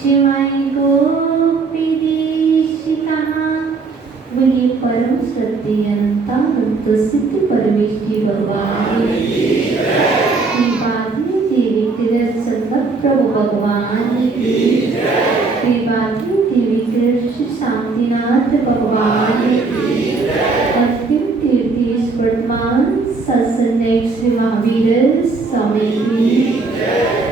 शिवाय गोपीदेशिकः बोलिए परम सत्य अनंत सिद्ध परमेश्वरी भगवान की बागी देवी कृष्ण प्रभु भगवान की बागी देवी कृष्ण शांतिनाथ भगवान की अंतिम तीर्थेश वर्तमान सत्संग श्री महावीर स्वामी की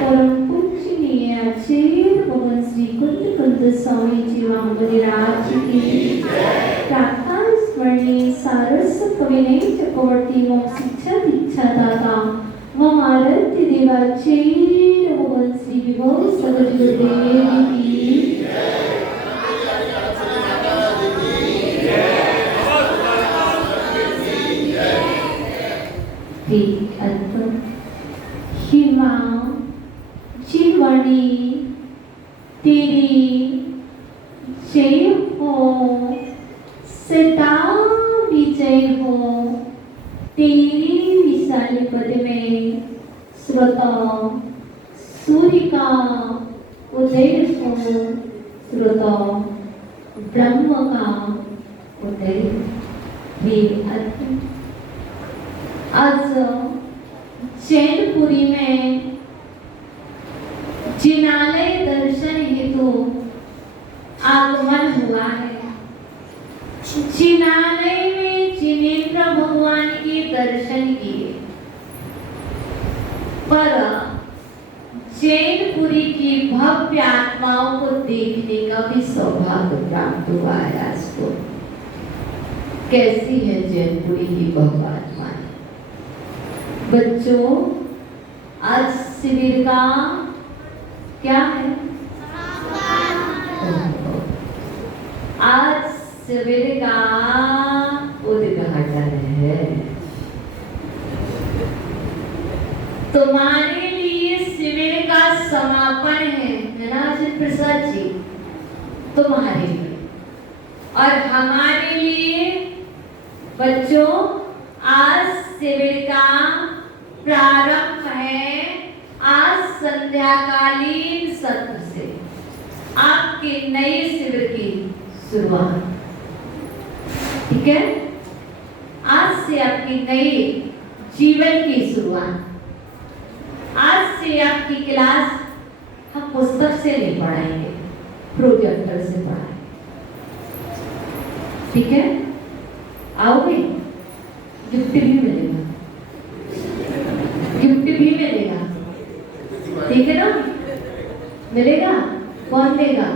परम पूजनीय आचार्य भगवान श्री कुंद स्वामी जी महाराज की प्रार्थना स्मरणीय सारस कविनय चक्रवर्ती शिक्षा दीक्षा दाता महारथी देवाचार्य भगवान श्री विभव सदर गुरुदेव की हिमा जीवनी तेरी जय हो सदा विजय हो तेरी विशाल पद में श्रोता सूर्य का उदय हो श्रोता ब्रह्म का उदय हे अद्भुत। आज चैनपुरी में जिनालय दर्शन हेतु आगमन हुआ है। जिनालय में जिनेन्द्र भगवान के दर्शन किए, पर चैनपुरी की भव्य आत्माओं को देखने का भी सौभाग्य प्राप्त हुआ है। आज को कैसी है चैनपुरी की भव्य आत्माएं? बच्चों, आज शिविर का क्या है? आज शिविर का उद्घाटन है। तुम्हारे लिए शिविर का समापन है ना अजित प्रसाद जी? तुम्हारे लिए और हमारे लिए बच्चों आज शिविर का प्रारंभ है। आज संध्याकालीन सत्र से आपके नए शिविर की शुरुआत, ठीक है? आज से आपकी नई जीवन की शुरुआत। आज से आपकी क्लास हम पुस्तक से नहीं पढ़ाएंगे, प्रोजेक्टर से पढ़ाएंगे, ठीक है? आओगे? गिफ्ट भी मिलेगा, गिफ्ट भी मिलेगा, ठीक है ना? मिलेगा? कौन देगा?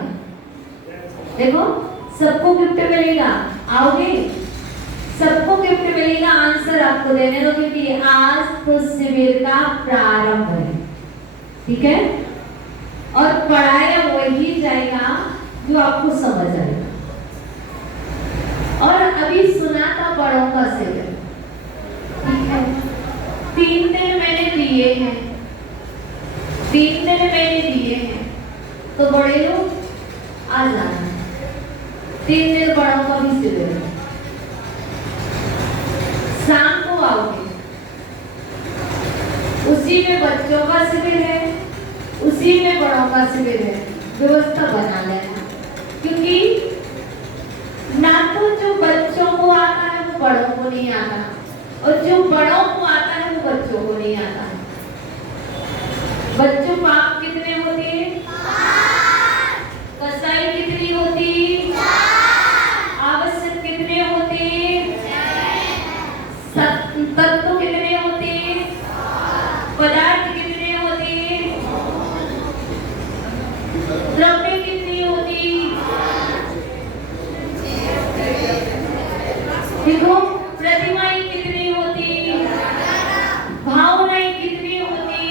देखो, सबको गिफ्ट मिलेगा। आओगे? सबको गिफ्ट मिलेगा। आंसर आपको देने दो, क्योंकि आज तो शिविर का प्रारंभ है, ठीक है? और पढ़ाया वही जाएगा जो आपको समझ आएगा। और अभी सुना था बड़ों का शिविर, ठीक है? 3 दिन मैंने दिए हैं, 3 दिन मैंने दिए हैं, तो बड़े लोग आ जाना। 3 दिन बड़ों का भी शिविर है। शाम को आओगे, उसी में बच्चों का शिविर है, उसी में बड़ों का शिविर है। व्यवस्था बना लेना, क्योंकि ना तो जो बच्चों को आता है वो बड़ों को नहीं आता, और जो बड़ों को आता है वो बच्चों को नहीं आता। बच्चों को आप कितने होते हैं? कसाई कितनी होती? आवश्यक कितने होते? तत्व कितने होते? पदार्थ कितने होते? द्रव्य कितनी होती? देखो, प्रतिमाएं कितनी होती? भावनाएं कितनी होती?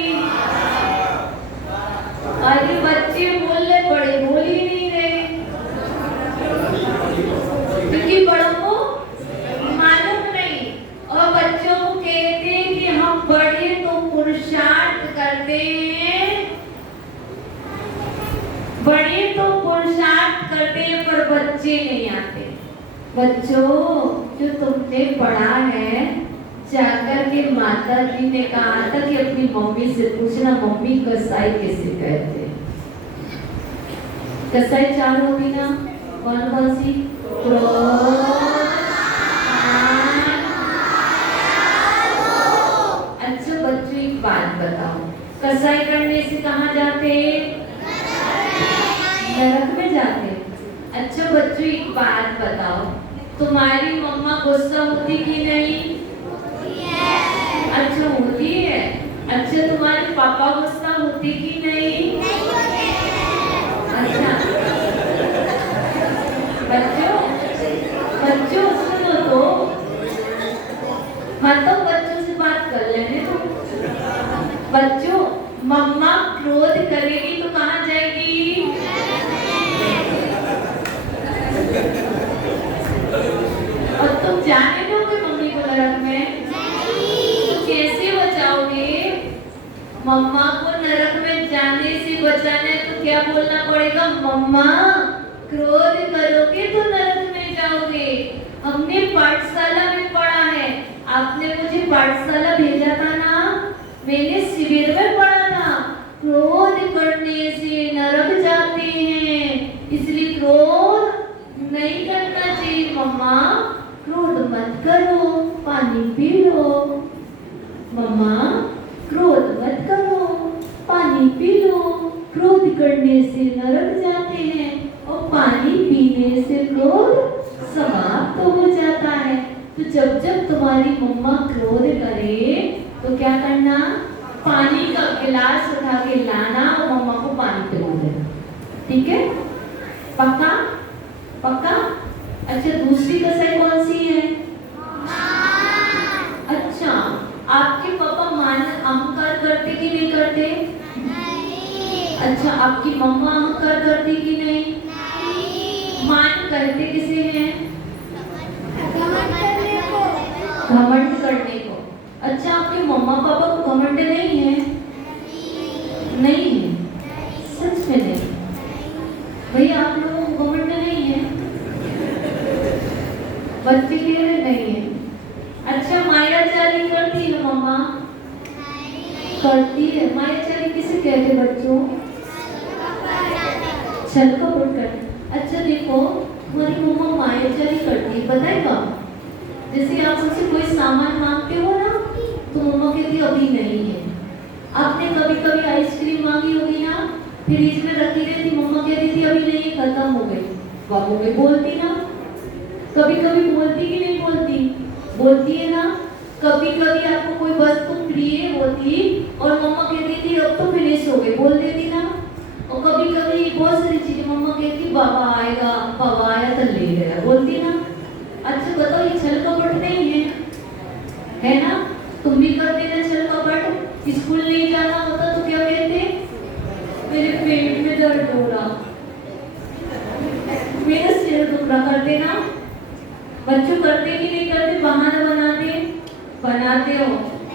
अरे बच्चे बोल रहे, बड़े बोल ही नहीं रहे, क्योंकि बड़ों को मालूम नहीं। और बच्चों को कहते हैं कि हम बड़े तो पुरुषार्थ करते हैं, बड़े तो पुरुषार्थ करते हैं, पर बच्चे नहीं आते। बच्चों, जो तुमने पढ़ा है, जाकर के माता जी ने कहा था कि अपनी मम्मी से पूछना, मम्मी कसाई कैसे कहते हैं। कसाई चार होगी ना, कौन कौन सी? क्रोध। अच्छा बच्चों एक बात बताओ, कसाई करने से कहाँ जाते? नरक में जाते। अच्छा बच्चों एक बात बताओ, तुम्हारी मम्मा गुस्सा होती कि नहीं? अच्छा होती है। अच्छा तुम्हारे पापा गुस्सा होती कि नहीं? अच्छा बच्चों, बच्चों सुनो तो, हाँ तो बच्चों से बात कर लेने तो। बच्चों मम्मा क्रोध करेगी तो कहाँ जाएगी? और तुम जाने दोगे मम्मी को नरक में? तो कैसे बचाओगे? मम्मा को नरक में जाने से बचाना है तो क्या बोलना पड़ेगा? मम्मा क्रोध करोगे तो नरक में जाओगे। हमने पाठशाला में पढ़ा है, आपने मुझे पाठशाला भेजा था ना, मैंने शिविर में पढ़ा था, क्रोध करने से नरक जाते हैं, इसलिए क्रोध नहीं करना चाहिए। मम्मा क्रोध मत करो, पानी पी लो। मम्मा क्रोध मत करो, पानी पी लो। क्रोध करने से नरक जाते हैं और पानी पीने से क्रोध समाप्त हो जाता है। तो जब जब तुम्हारी मम्मा क्रोध करे तो क्या करना? पानी का गिलास उठा के लाना और मम्मा को पानी पिला देना, ठीक है? पक्का? पक्का? अच्छा दूसरी कसाई कौन सी है? अच्छा आपके पापा मान अहंकार करते कि नहीं करते? नहीं। अच्छा आपकी मम्मा अहंकार करती कि नहीं? नहीं। मान करते किसे हैं? घमंड करने को। अच्छा आपके मम्मा पापा को घमंड नहीं है? नहीं है। सच में नहीं? भैया आप लोगों को घमंड नहीं है? बच्चे कह रहे नहीं है। अच्छा मायाजाली करती है मम्मा? करती है। मायाजाली किसे कहते बच्चों? छल कपट करते। अच्छा देखो तुम्हारी मम्मा मायाजाली करती है, बताएगा? जैसे आप उनसे कोई सामान मांगते हो ना तो मम्मा कहती अभी नहीं है। आपने कभी कभी आइसक्रीम मांगी होगी ना, फ्रिज में रखी रहती, मम्मा कहती थी अभी नहीं खत्म हो गई, बाबू में बोलती ना? कभी कभी बोलती कि नहीं बोलती? बोलती है ना? कभी कभी आपको कोई वस्तु प्रिय होती और मम्मा कहती थी अब तो फिनिश हो गई, बोल देती ना? और कभी कभी बहुत सारी चीजें मम्मा कहती बाबा आएगा, बाबा आया तो ले गया, बोलती ना? अच्छा बताओ ये छल कपट नहीं है? है ना? तुम भी करते ना छल कपट? स्कूल नहीं जाना होता तो क्या कहते? मेरे पेट में दर्द हो रहा, मेरा सिर दुख रहा, करते ना? बच्चों करते कि नहीं करते? बहाना बनाते? बनाते हो।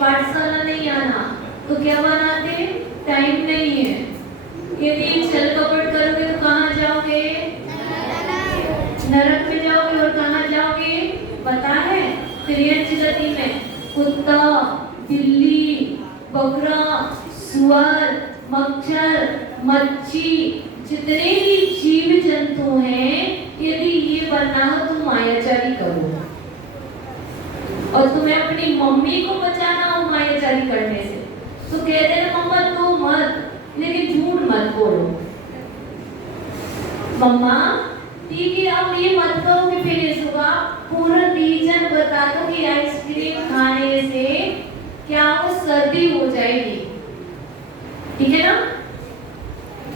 पाठशाला नहीं आना तो क्या बनाते? टाइम नहीं है। यदि छल कपट करोगे तो कहाँ जाओगे? नरक में जाओगे। और कहाँ जाओगे पता है? त्रियंचगति में कुत्ता, बिल्ली, बकरा, सुअर, मच्छर, मच्छी, जितने भी जीव जंतु हैं, यदि ये बनना हो तो मायाचारी करो। और तुम्हें अपनी मम्मी को बचाना हो मायाचारी करने से तो कह देना मम्मा तू मत, लेकिन झूठ मत बोलो। मम्मा ठीक है अब ये मत कहो कि फिनिश होगा, पूरा रीजन बता दो कि आइसक्रीम खाने से क्या वो सर्दी हो जाएगी, ठीक है ना?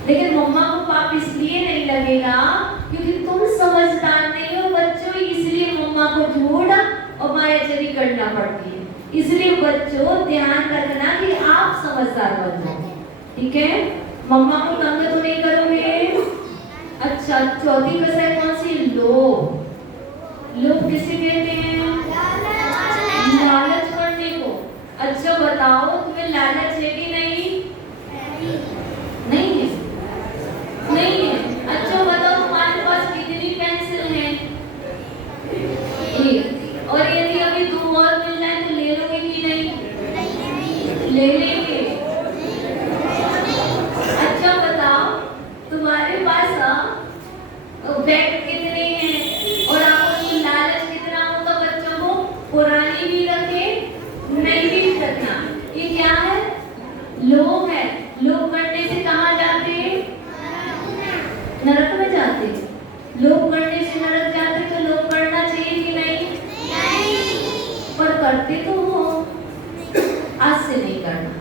लेकिन मम्मा को पाप इसलिए नहीं लगेगा क्योंकि तुम समझदार नहीं हो बच्चों, इसलिए मम्मा को झूठ और मायाजारी करना पड़ती है। इसलिए बच्चों ध्यान रखना कि आप समझदार बन जाओ, ठीक है? मम्मा को तंग तो नहीं करोगे। अच्छा चौथी कसाई कौन सी? लोभ। लोभ किसे कहते हैं? लालच करने को। अच्छा बताओ तुम्हें लालच है कि नहीं? नहीं है? नहीं है। अच्छा बताओ तुम्हारे पास कितनी पेंसिल है? एक। और यदि अभी दो और मिल जाए तो ले लोगे कि नहीं? ले लेंगे। अच्छा बताओ तुम्हारे पास सा बैग कितने हैं और आपको लालच कितना हो तो बच्चों को पुरानी भी रखे नई भी रखना। ये क्या है? लोभ है। लोभ करने से कहाँ जाते हैं? नरक में जाते हैं। लोभ करने से नरक जाते, तो लोभ करना चाहिए कि नहीं? पर करते तो हो, आज से नहीं करना।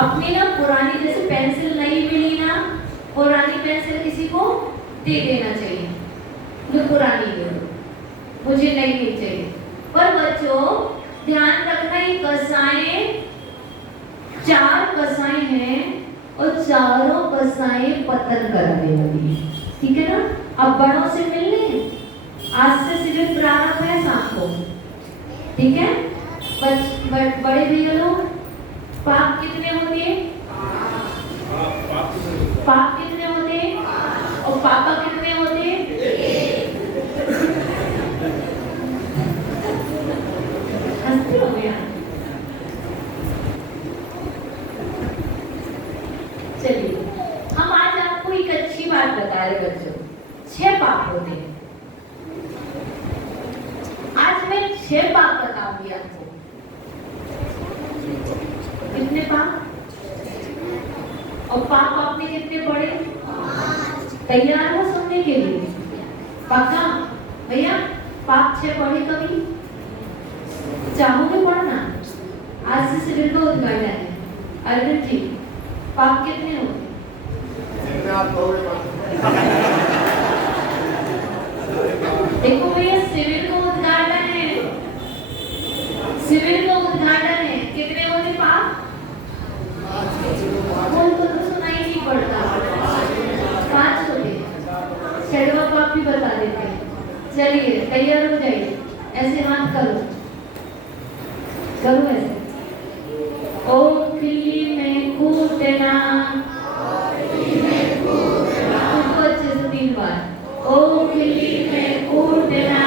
अपनी ना पुरानी जैसे पेंसिल नहीं मिली ना, पुरानी पेंसिल किसी को दे देना चाहिए, जो पुरानी है मुझे नहीं चाहिए। पर बच्चों ध्यान रखना, ये कसाएं 4 कसाएं हैं और चारों कसाएं पतन करने वाली है, ठीक है ना? अब बड़ों से मिलने आज से सिर्फ प्रारंभ है शाम को, ठीक है? बड़े भैया लोग, पाप कितने होते हैं? पाप कितने होते हैं? और पापा कितने होते हैं? हंसते हो गया। चलिए, हम आज आपको एक अच्छी बात बता रहे बच्चों, 6 पाप होते हैं। आज मैं 6 पाप बताऊंगी आपको। कितने पाप? और पाप आपने कितने पढ़े? तैयार हो सुनने के लिए? पक्का भैया? पाप 6 पढ़े कभी? चाहोगे पढ़ना? आज से शिविर का उद्घाटन है। अर्जुन जी, पाप कितने होते? देखो भैया, शिविर का उद्घाटन है, शिविर का उद्घाटन है। कितने होते पाप? तो सुनाई नहीं पड़ता। 5 होते। 6वां पाप भी बता देते हैं। चलिए तैयार हो जाइए, ऐसे हाथ करो, करो ऐसे। ओखली में कूदना, उसको अच्छे से 3 बार। ओखली में कूदना,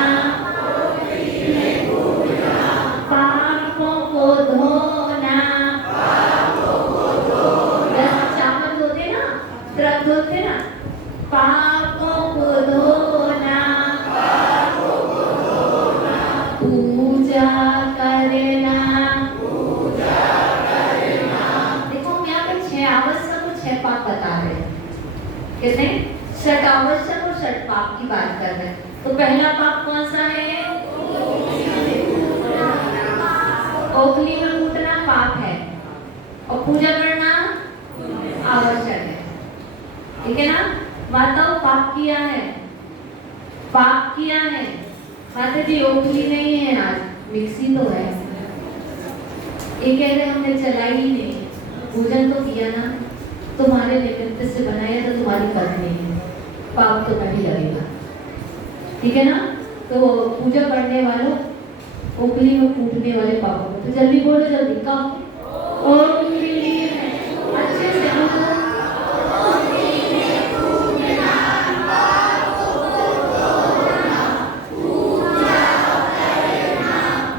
पापों को धोना। चावल धोते ना, ट्रक धोते ना, पापों को धोना, पूजा करना। देखो हम यहाँ पे 6 आवश्यक और 6 पाप बता रहे हैं। कितने? 6 आवश्यक और 6 पाप की बात कर रहे हैं। तो पहला पाप कौन सा है? ओखली में कूदना पाप है और पूजा करना आवश्यक है, ठीक है ना? माताओं, पाप किया है, पाप किया है। माता जी ओखली नहीं है, आज मिक्सी तो है। ये कह रहे हमने चलाई ही नहीं, पूजन तो किया ना, तुम्हारे निमित्त से बनाया तो तुम्हारी पत्नी है, पाप तो नहीं लगेगा, ठीक है ना? तो पूजा करने वालों, ओखली में कूटने वाले पापों को तो जल्दी बोलो, जल्दी कम। ओखली में अच्छे से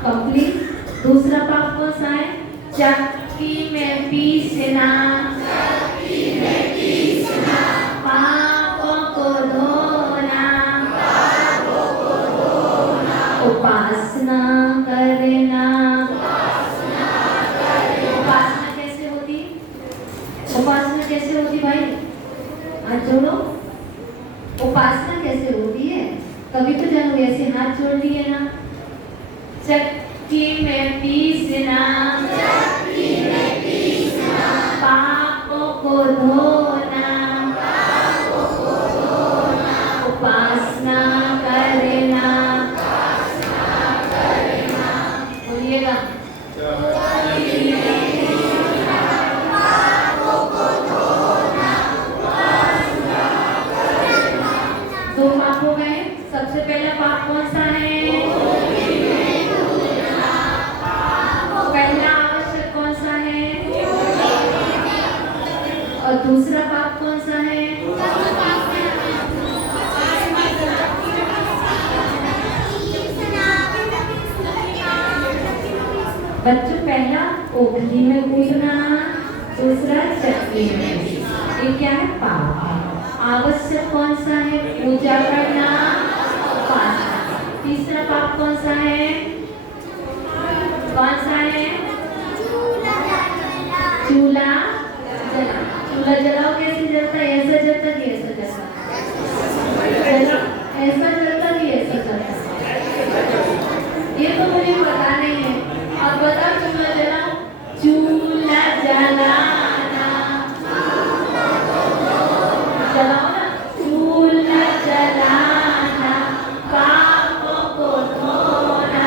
कंप्लीट। दूसरा पाप कौन सा है? चक्की में पीसना, पापों को धोना, उपासना करना। उपासना कैसे होती? उपासना कैसे होती भाई? हाथ जोड़ो। उपासना कैसे होती है? कभी तो जानो, ऐसे हाथ जोड़ लिए ना। चक्की में पीसना, पापों को धोना, उपासना करना। बोलिएगा। दो पाप हो गए। सबसे पहला पाप कौन सा है? पहला आवश्यक कौन सा है? और दूसरा पाप कौन सा है? बच्चों, पहला ओखली में कूदना, दूसरा चक्की में। ये क्या है? पाप। आवश्यक कौन सा है? पूजा करना, उपासना। तीसरा पाप कौन सा है? कौन सा है? चूल्हा जला। चूल्हा जलाओ, कैसे जलता है? ऐसा जलता कि ऐसा जलता? ऐसा जलता कि ऐसा जलता? ये तो मुझे पता नहीं है। अब बताओ, चूल्हा जलाओ। चूल्हा जलाना, जलाओ ना। चूल्हा जलाना, पापों को धोना,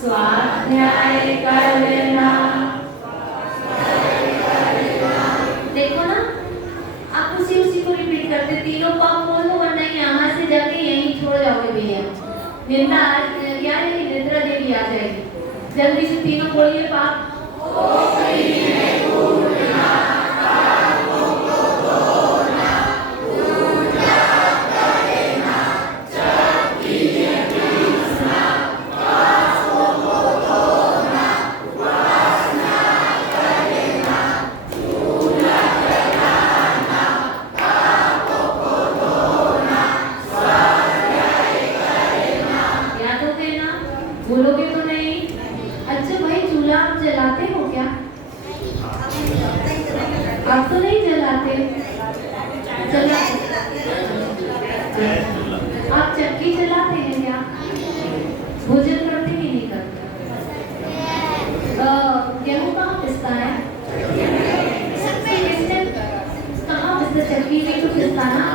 स्वाध्याय करना। देखो ना, आप उसी को रिपीट करते, तीनों पाप बोलो, वरना यहाँ से जाके यहीं छोड़ जाओगे भैया। निंदा क्या है? निद्रा देवी आ जाएगी। जल्दी से तीनों बोलिए पाप। बोलोगे तो नहीं? अच्छा भाई, चूल्हा आप जलाते हो क्या? आप तो नहीं जलाते। आप चक्की जलाते हैं क्या? भोजन करते ही नहीं करते? गेहूं कहाँ पिसता है? कहाँ पिसता? चक्की में तो पिसता ना।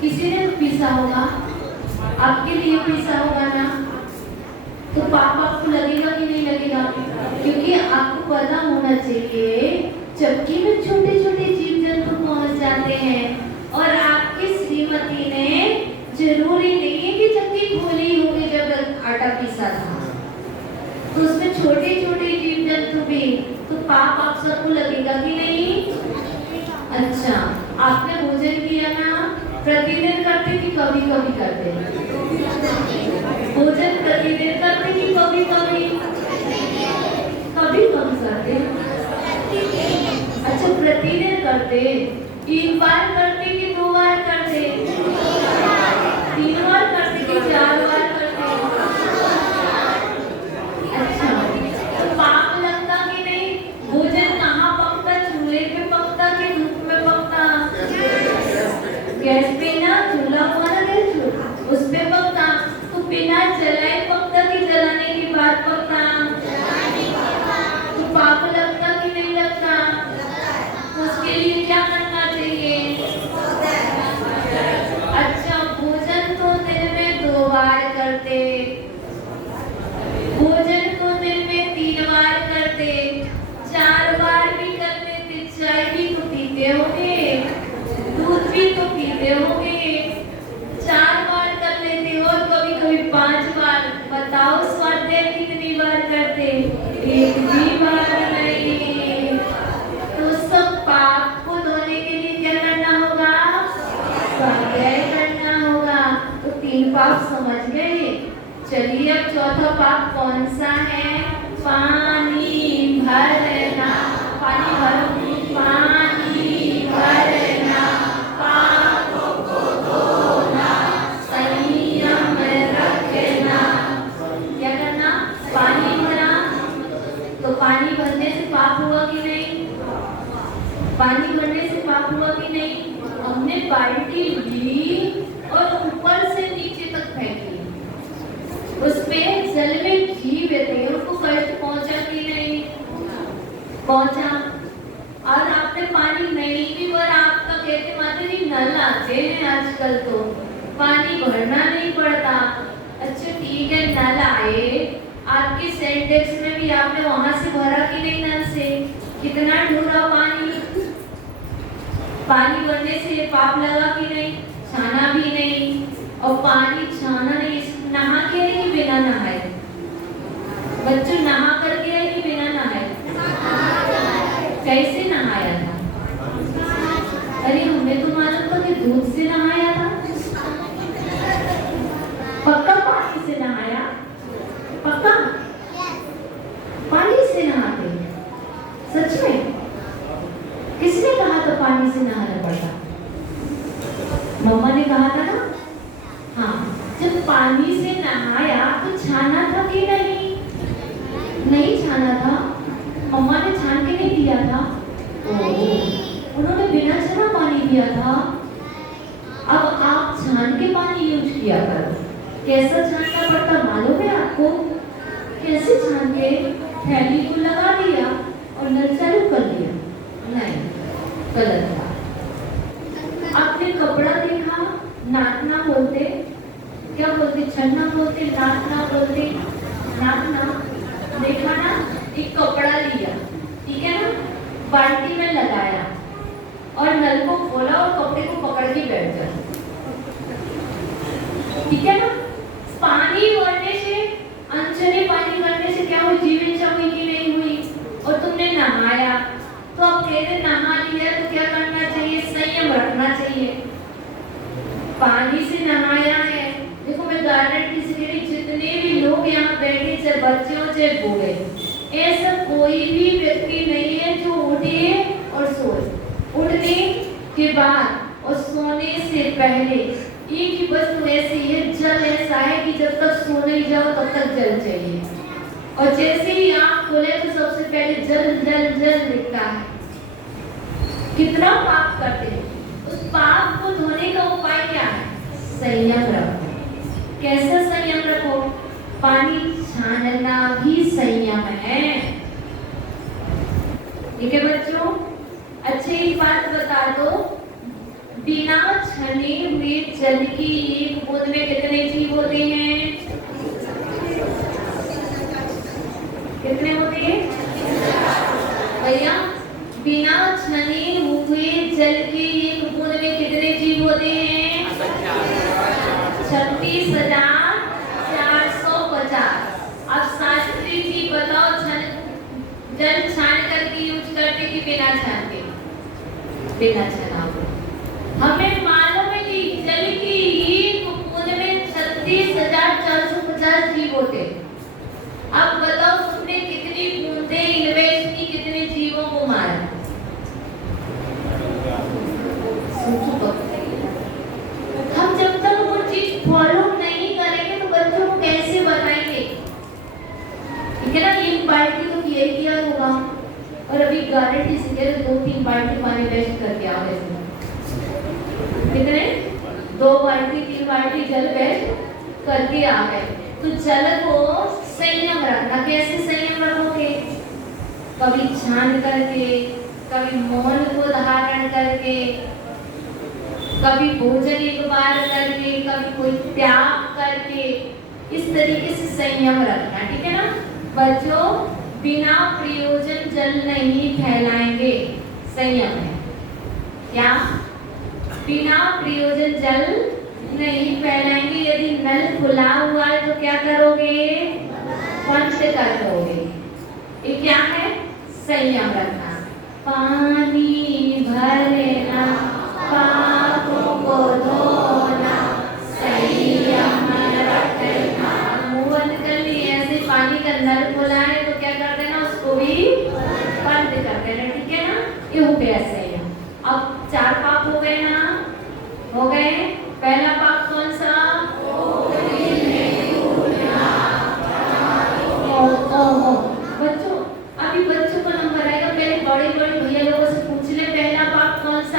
किसी ने पीसा होगा, आपके लिए पीसा होगा ना। तो पाप आपको लगेगा कि नहीं लगेगा? क्योंकि आपको पता होना चाहिए चक्की में छोटे छोटे जीव जंतु पहुंच जाते हैं, और आपकी श्रीमती ने जरूरी नहीं है कि चक्की खोली होगी जब आटा पीसा था, तो उसमें छोटे छोटे जीव जंतु भी, तो पाप आप सबको लगेगा कि नहीं? अच्छा, आपने भोजन किया ना? प्रतिदिन करते कि कभी कभी करते? भोजन प्रतिदिन करते कि कभी कभी? कभी कभी करते। अच्छा, प्रतिदिन करते। एक बार करते कि 2 बार करते? 3 बार करते कि 4 बार करते? अच्छा, तो पाप लगता कि नहीं? भोजन कहाँ पकता? चूल्हे पे पकता कि धूप में पकता? गैस पे ना, चूल्हा हुआ ना गैस, उस पे पकता। तो बिना जलाए पकता कि जलाने के बाद पकता? तो पाप लगता कि नहीं लगता? उसके लिए क्या करना चाहिए? अच्छा, भोजन तो दिन में 2 बार करते, भोजन तो दिन में 3 बार करते, 4 बार भी कर लेते। चाय भी तो पीते होंगे, दूध भी तो पीते होंगे, 4 बार कर लेते, और कभी कभी 5 बार। बताओ, स्वाध्याय कितनी बार करते? 1 भी बार नहीं। तो सब पाप को धोने के लिए क्या करना होगा? स्वाध्याय करना होगा। तो 3 पाप समझ गए। चलिए, अब चौथा पाप कौन सा है? पानी भरना। पानी भरो, पानी भरना, पापों को धोना, संयम रखना। क्या करना? पानी भरा। तो पानी भरने से पाप हुआ कि नहीं? पानी भरने से पाप हुआ कि नहीं? हमने बाल्टी ली और ऊपर से नीचे तक फेंकी, उसपे जल में जीव थे, उनको कष्ट पहुंचा कि नहीं पहुंचा? और आपने पानी नहीं भी भरा, आपका कहते माता जी नल आते हैं आजकल, तो पानी भरना नहीं पड़ता। अच्छा ठीक है, नल आए, आपके सेंटेक्स में भी आपने वहां से भरा कि नहीं? नल से कितना ढूंढा पानी? पानी भरने से पाप लगा कि नहीं? छाना भी नहीं। और पानी छाना नहीं, नहा के नहीं कि बिना नहाए? बच्चों, नहा करके है कि बिना नहाए? कैसे नहाया था? अरे हमें तो मालूम था कि दूध से नहाया था। पक्का पानी से नहाया? पक्का पानी से नहाते? सच में? किसने कहा था पानी से नहाना पड़ता? मम्मा पानी से नहाया तो छाना था कि नहीं? नहीं छाना था। मम्मा ने छान के नहीं दिया था। उन्होंने बिना छाना पानी दिया था। अब आप छान के पानी यूज किया करो। कैसा छानना पड़ता मालूम है आपको? कैसे छान के थैली को लगा दिया और नल चालू कर दिया? नहीं, गलत था। आपने कपड़ा देखा, नाटना बोलते, क्या बोलते? छन्ना बोलते, नाटना बोलते, नाटना। देखा ना, एक कपड़ा लिया, ठीक है ना, बाल्टी में लगाया और नल को खोला और कपड़े को पकड़ के बैठ गया, ठीक है ना। पानी भरने से, अनचने पानी भरने से क्या हुई? जीवन इच्छा हुई कि नहीं हुई? और तुमने नहाया तो अब कहते नहा लिया तो क्या करना चाहिए? संयम रखना चाहिए। पानी से नहाया है, देखो मैं गारंटी से कह रही, जितने भी लोग यहाँ बैठे, चाहे बच्चे हो चाहे बूढ़े, ऐसा कोई भी व्यक्ति नहीं है जो उठे और सोए। उठने के बाद और सोने से पहले एक ही वस्तु ऐसी है, जल ऐसा है कि जब तक सो नहीं जाओ तब तक जल चाहिए। और जैसे ही आँख खोले तो सबसे पहले जल जल जल दिखता है। कितना पाप करते हैं, उस पाप को धोने का उपाय क्या है? संयम रखो। कैसा संयम रखो? पानी छानना भी संयम है, ठीक है बच्चों? अच्छे एक बात बता दो, बिना छने हुए जल की एक बूंद में कितने जीव होते हैं? कितने होते हैं भैया? बिना छने हुए जल की एक बूंद में कितने जीव होते हैं? 36,450। अब शास्त्री जी बताओ, जल छान करके यूज करते कि बिना छान के? बिना छाना हुए। हमें मालूम है कि जल की एक बूंद में 36,450 जीव होते। अब बताओ तुमने कितनी बूंदे इन्वेस्ट की, कितने जीवों को मारा? हम जब तक वो चीज फॉलो नहीं करेंगे तो बच्चों को कैसे बताएंगे? ठीक है ना। एक बाल्टी तो किया किया होगा और अभी गारंटी से कह 2-3 बाल्टी पानी वेस्ट करके आओ। ऐसे कितने? 2 बाल्टी 3 बाल्टी जल वेस्ट करके आ गए। तो जल को संयम रखना। कैसे संयम रखोगे? कभी छान करके, कभी मौन को धारण करके, कभी भोजन एक बार करके, कभी कोई त्याग करके, इस तरीके से संयम रखना, ठीक है ना बच्चों? बिना प्रयोजन जल नहीं फैलाएंगे, संयम है क्या? बिना प्रयोजन जल नहीं फैलाएंगे। यदि नल खुला हुआ है तो क्या करोगे? बंद कर दोगे। ये क्या है? संयम रखना। पानी भरना, पापों को धोना, संयम रखना। मुंह बंद कर लिए, ऐसे पानी का नल खुला है तो क्या कर देना? उसको भी बंद कर देना, ठीक है ना। ये हो गया संयम। अब 4 पाप हो गए ना? हो गए। पहला पाप कौन सा? बच्चों, अभी बच्चों का नंबर आएगा, पहले बड़े बड़े भैया लोगों से पूछ ले, पहला पाप कौन सा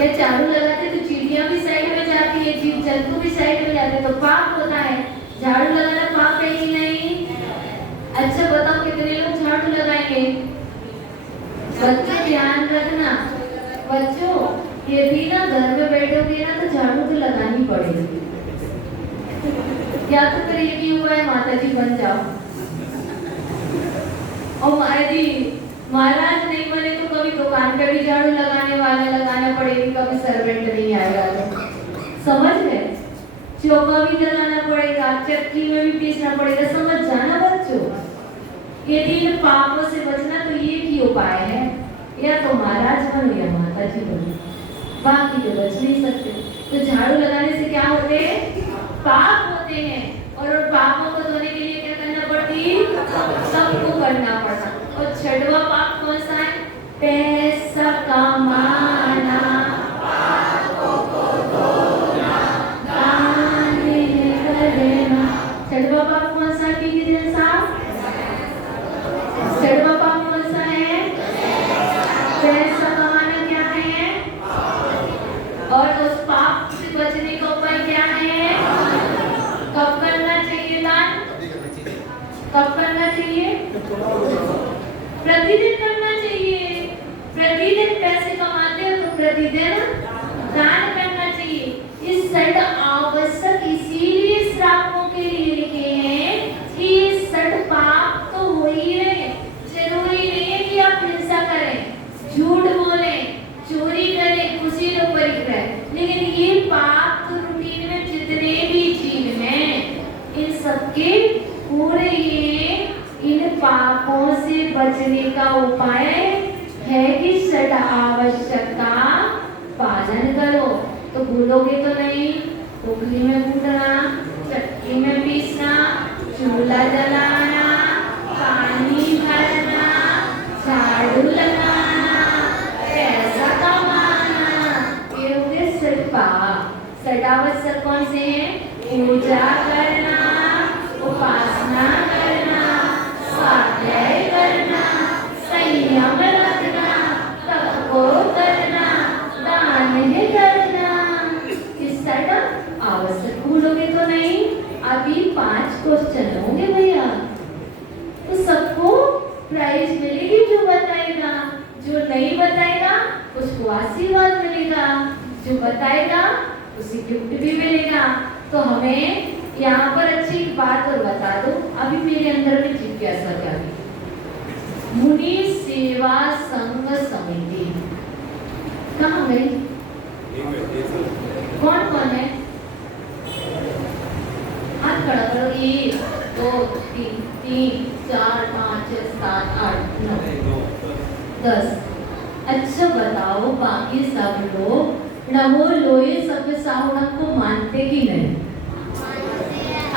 क्या झाड़ू लगाते तो चिड़िया भी साइड में जाती है, जीव जंतु भी साइड में जाते, तो पाप होता है। झाड़ू लगाना पाप है कि नहीं? अच्छा बताओ कितने लोग झाड़ू लगाएंगे? बच्चों ध्यान रखना, बच्चों ये भी ना घर में बैठोगे ना तो झाड़ू तो लगानी पड़ेगी। या तो फिर ये भी हुआ है माता जी बन जाओ और महाराज नहीं बने तो कभी दुकान पे भी झाड़ू लगाना पड़ेगी, कभी सर्वेंट नहीं आएगा तो समझ गए। चौका भी लगाना पड़ेगा, चक्की में भी पीसना पड़ेगा, समझ जाना बच्चों। यदि इन पापों से बचना तो ये ही उपाय है, या तो महाराज बनो या माता जी बनो, बाकी तो बच नहीं सकते। तो झाड़ू लगाने से क्या होते हैं? पाप होते हैं, और उन पापों को धोने के लिए क्या करना पड़ती? सबको करना पड़ता। और छठवां पाप कौन सा है? पैसा कमाना, पापों को धोना, दान करना। छठवां पाप कौन सा है? किधर साहब? छठवां पाप कौन सा है? पैसा कमाना क्या है? और उस पाप से बचने का उपाय क्या है? कब करना चाहिए दान? कब करना चाहिए? प्रतिदिन करना चाहिए। प्रतिदिन पैसे कमाते हो तो प्रतिदिन दान करना चाहिए। इस सट आवश्यक इसीलिए श्रापों के लिए लिखे हैं कि ये सट पाप तो हो ही रहे। जरूरी नहीं है कि आप हिंसा करें, झूठ बोलें, चोरी करें, खुशी लो परिग्रह, लेकिन ये पाप तो रूटीन में जितने भी जीव हैं इन सबके पूरे ये इन पापों से बचने का उपाय है कि सट आवश्यक का पालन करो। तो भूलोगे तो नहीं, टोकरी में कूटना, चक्की में पीसना, चूल्हा जलाना, पानी भरना, झाड़ू लगाना, पैसा कमाना, ये हो गए सट पाप। सट आवश्यक कौन से हैं? पूजा करना, उपासना करना, स्वाध्याय करना, संयम रखना, तप को करना, दान करना। इस सट आवश्यक भूलोगे तो नहीं। अभी 5 क्वेश्चन होंगे भैया, तो सबको प्राइज मिलेगी जो बताएगा। जो नहीं बताएगा उसको आशीर्वाद मिलेगा, जो बताएगा उसे गिफ्ट भी मिलेगा। तो हमें यहाँ पर अच्छी बात और बता दो, अभी मेरे अंदर में जिज्ञासा क्या है। मुनि सेवा संघ समिति कहाँ गई? कौन कौन है? हाथ खड़ा करो। 1 2 3 3 4 5 6 7 8 9 10। अच्छा बताओ बाकी सब लोग नमो लोए सब साहुणक को मानते कि नहीं?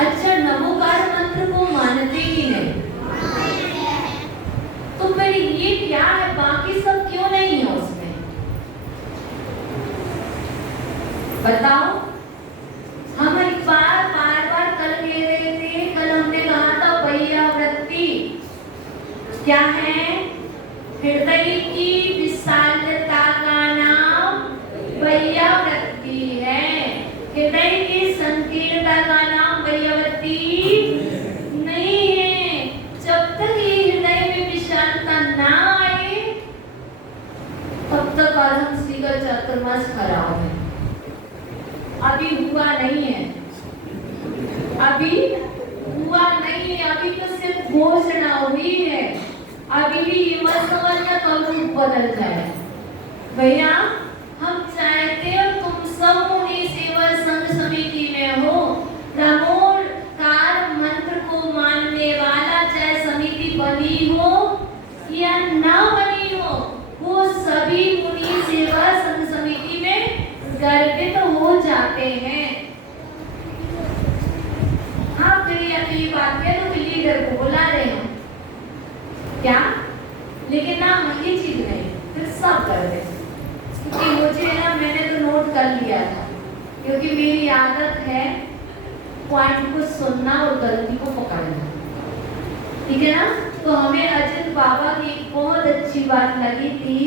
अच्छा नमोकार मंत्र को मानते कि नहीं? तो फिर ये क्या है, बाकी सब क्यों नहीं है उसमें? बताओ। हम एक बार कल कह रहे थे, कल हमने कहा था भैया वृत्ति क्या है? हृदय की विशालता का नाम भैया वृत्ति है। हृदय की संकीर्णता का नाम भैयावृत्ति नहीं है। जब तक ये हृदय में विशालता ना आए तब तक आलमश्री का चातुर्मास खराब है। अभी हुआ नहीं है, अभी हुआ नहीं है, अभी तो सिर्फ घोषणा हुई है। अभी भी ये मत समझना कब रूप बदल जाए। भैया हम चाहते हैं तुम सब मुनि सेवा संघ समिति में हो। नमोकार मंत्र को मानने वाला चाहे समिति बनी हो या ना बनी हो, वो सभी मुनि सेवा संघ समिति में गर्वित हो जाते हैं। हाँ फिर ये बात है तो लीडर को बुला रहे हो क्या, लेकिन ना ये चीज नहीं, फिर सब कर दे। क्योंकि मुझे ना मैंने तो नोट कर लिया था, क्योंकि मेरी आदत है पॉइंट को सुनना और गलती को पकड़ना, ठीक है ना। तो हमें अजित बाबा की एक बहुत अच्छी बात लगी थी,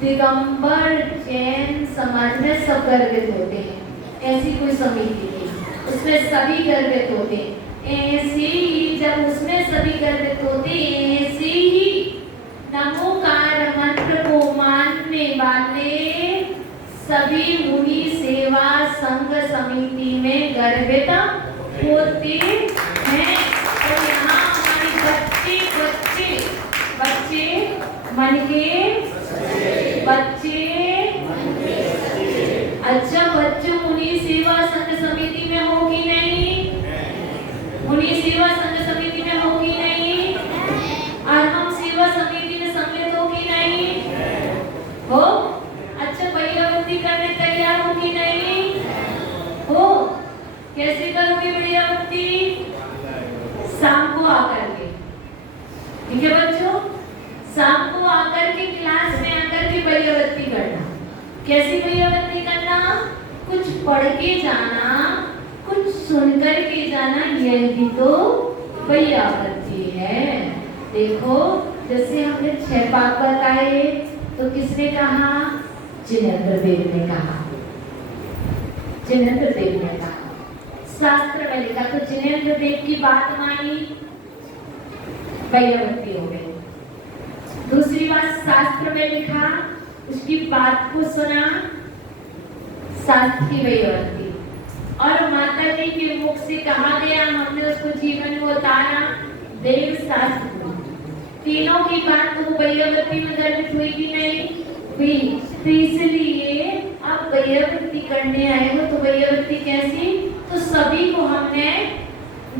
दिगंबर जैन समाज में सब गर्वित होते हैं, ऐसी कोई समिति थी, उसमें सभी गर्वित होते, ऐसे ही जब उसमें सभी गर्वित होते, ऐसे ही नमोकार मंत्र को मानने वाले सभी मुनि सेवा संघ समिति में गर्वित होते हैं। और यहाँ हमारे बच्चे बच्चे बच्चे मन के बच्चे, अच्छा बच्चों मुनि सेवा संघ समिति में हो कि नहीं? मुनि सेवा संघ समिति में हो कि नहीं? और हम सेवा समिति में सम्मिलित हो कि नहीं? हो? अच्छा भैयावती करने तैयार हो कि नहीं? हो? कैसे करोगे भैयावती? शाम को आकर के, ठीक है बच्चों? शाम को आकर के क्लास में आकर के भैयावती करना। कैसी भैयावती करना? कुछ पढ़ के जाना, कुछ सुन कर के जाना, यह भी तो भैयावती है। देखो जैसे हमने 6 पाक बताए तो किसने कहा? जिनेंद्र देव ने कहा, जिनेंद्र देव ने कहा, शास्त्र में लिखा, तो जिनेंद्र देव की बात मानी, भैयावती हो गई। दूसरी बात, शास्त्र में लिखा, उसकी बात को सुना, शास्त्र की भैयावती। और माता जी के मुख से कहा गया, हमने उसको जीवन में उतारा, देव शास्त्र। तीनों की बात तो भैयावती में गर्वित हुई कि नहीं हुई? तो इसलिए आप भैयावती करने आए हो, तो भैयावती कैसी? तो सभी को हमने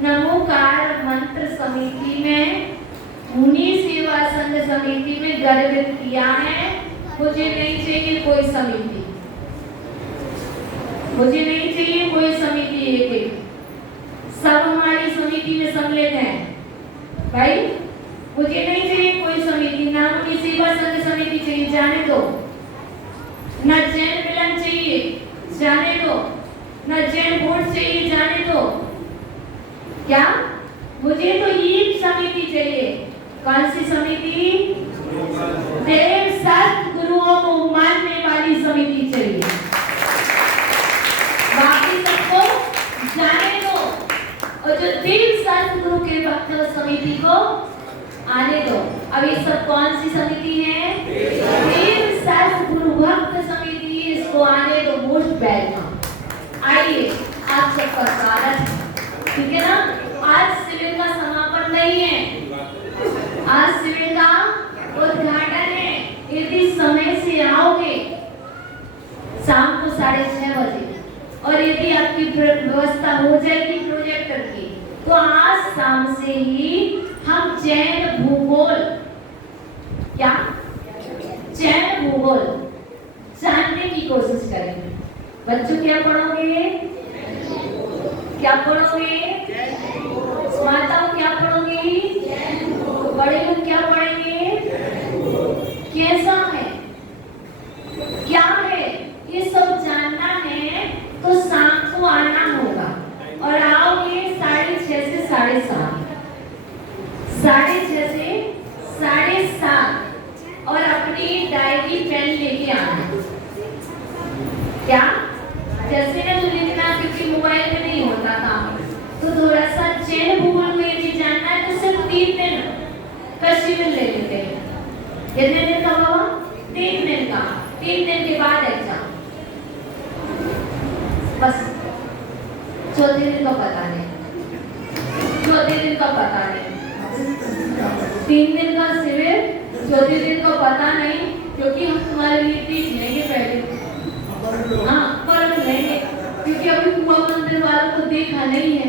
नमोकार मंत्र समिति में, मुनि सेवा संघ समिति में गर्वित किया है। मुझे नहीं चाहिए कोई समिति, मुझे नहीं चाहिए कोई समिति, एक सब हमारी समिति में सम्मिलित हैं भाई। मुझे नहीं चाहिए कोई समिति, ना मुनि सेवा संघ समिति चाहिए, जाने दो। ना जैन मिलन चाहिए, जाने दो। ना जैन बोर्ड चाहिए, जाने दो। क्या? मुझे तो एक समिति चाहिए। कौन सी समिति? देव शास्त्र गुरुओं को मानने वाली समिति चाहिए। बाकी सबको जाने दो, और जो देव शास्त्र गुरु के भक्त समिति को आने दो। अब ये सब कौन सी समिति है? देव शास्त्र गुरु भक्त समिति, इसको आने दो। मोस्ट वेलकम, आइए, आप सबका स्वागत है, ठीक है ना? आज शिविर का समापन नहीं है, आज शिविर का उद्घाटन है। यदि समय से आओगे शाम को 6:30 बजे, और यदि आपकी व्यवस्था हो जाएगी प्रोजेक्टर की, तो आज शाम से ही हम जैन भूगोल, क्या जैन भूगोल जानने की कोशिश करेंगे। बच्चों क्या पढ़ोगे? क्या पढ़ोगे? माताओं क्या पढ़ोगी? बड़े लोग क्या पढ़ेंगे? कैसा है, क्या है, ये सब जानना है। तो शाम को आना होगा, और आओगे 6:30 से 7:30, 6:30 से 7:30, और अपनी डायरी पेन लेके आना। क्या? जैसे ना जो लिखना, क्योंकि मोबाइल में नहीं होता काम, तो थोड़ा सा जैन भूगोल में यदि जानना है तो सिर्फ 3 दिन का शिविर ले लेते हैं। कितने दिन का बाबा? 3 दिन का। 3 दिन के बाद एग्जाम, बस। चौथे दिन का पता नहीं, चौथे दिन का पता नहीं। 3 दिन का शिविर, चौथे दिन का पता नहीं, क्योंकि हम तुम्हारे लिए देख लेंगे पहले। हाँ, पर लेंगे, क्योंकि अभी कुआ मंदिर वालों को देखा नहीं है,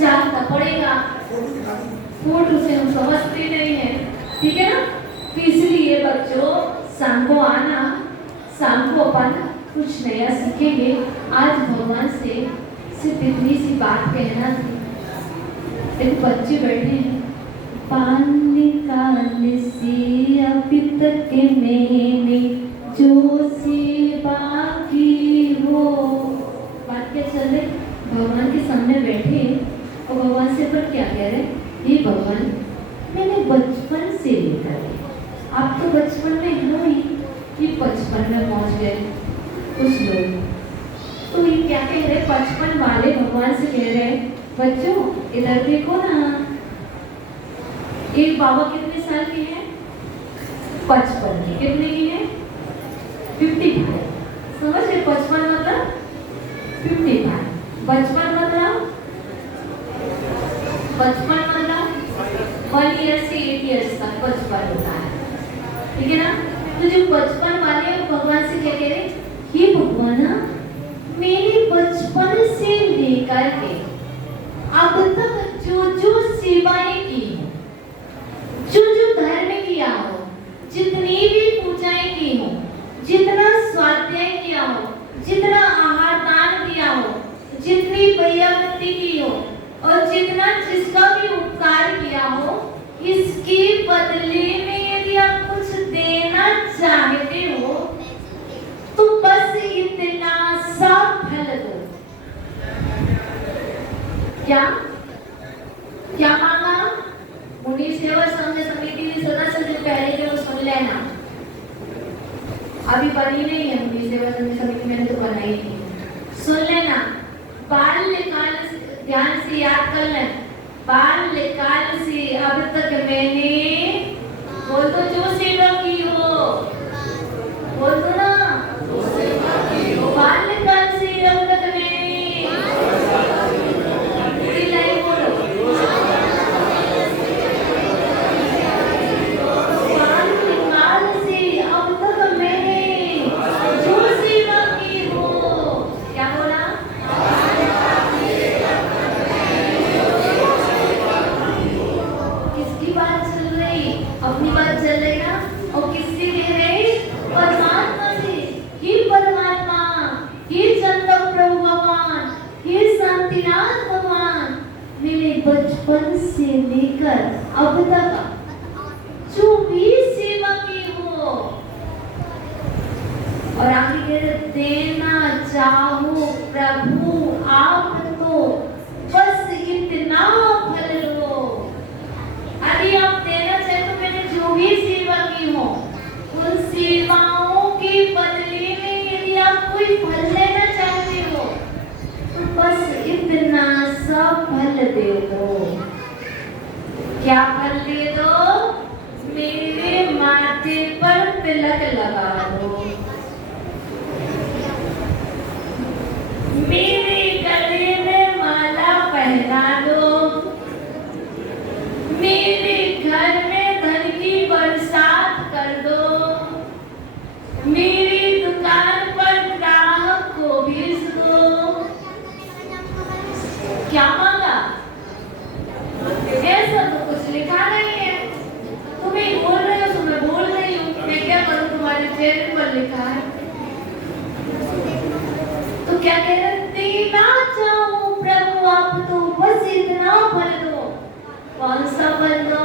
जानना पड़ेगा। फोटो से हम समझते नहीं है, ठीक है ना? तो इसलिए बच्चों शाम को आना, शाम को अपन कुछ नया सीखेंगे। आज भगवान से सिर्फ इतनी सी बात कहना थी। एक बच्चे बैठे हैं, पानी काल से अभी तक मैंने जो सेवा की हो। बात क्या चल रही? भगवान के सामने बैठे और भगवान से पर क्या कह रहे? हे भगवान, मैंने बचपन से लेकर, आप तो बचपन में हो ही, कि 55 में पहुंच गए, कुछ लोग। तो ये क्या कह रहे, 55 वाले भगवान से कह रहे हैं, बच्चों इधर देखो ना, एक बाबा कितने साल के हैं, 55 के, कितने की है, 55। समझ गए, 55 मतलब 55, 55 मतलब 1 ईयर से 8 ईयर्स तक 55 होता है, ठीक है ना। तो जो 55 वाले भगवान से क्या कह रहे, हे भगवान मेरे बचपन से लेकर के अब तक जो जो सेवाएं की, जो जो धर्म किया हो, जितनी भी पूजाएं की हो, जितना स्वाध्याय किया हो, जितना आहार दान दिया हो, जितनी भैयावती की हो, और जितना जिसका भी उपकार किया हो, इसके बदले में यदि आप कुछ देना चाहते हो तो बस इतना सा फल दो। क्या क्या मांगा, मुनि सेवा संघ समिति सदस्य जो पहले के वो सुन लेना, अभी बनी नहीं है मुनि सेवा संघ समिति, मैंने तो बनाई थी, सुन लेना। बाल्यकाल से ध्यान से याद कर लें, बाल्यकाल से अब तक मैंने, बोल दो जो सेवा की हो, बोल दो ना, बाल्यकाल से अब तक मैंने, चिल्लाए बोलो, बाल्यकाल से अब तक मैंने जो सेवा की हो, क्या बोला, किसकी बात चल रही, अपनी बात चल रही ना, और किससे कह रहे, परमात्मा से। हे परमात्मा, हे चंद्र प्रभु भगवान, हे शांतिनाथ भगवान, मैंने बचपन से लेकर अब तक जो भी सेवा की हो, और आगे कह रहे, देना चाहो प्रभु आप तो बस इतना फल दो। अरे आप देना चाहे तो मैंने जो भी सेवा की हो, उन सेवाओं के बदले में यदि आप कोई फल लेना चाहते हो तो बस इतना सा फल दे दो। क्या फल दे दो, मेरे माथे पर तिलक लगा दो, मेरे गले में माला पहना दो, मेरे घर में धन की बरसात कर दो, मेरी दुकान पर ग्राहक को भेज दो। क्या मांगा, ऐसा तो कुछ लिखा नहीं है, तुम ही बोल रहे हो तो मैं बोल रही हूँ, मैं क्या करूँ, तुम्हारे चेहरे पर लिखा है। तो क्या कह रहे, देना चाहो प्रभु आप तो बस इतना फल दो। कौन सा फल दो,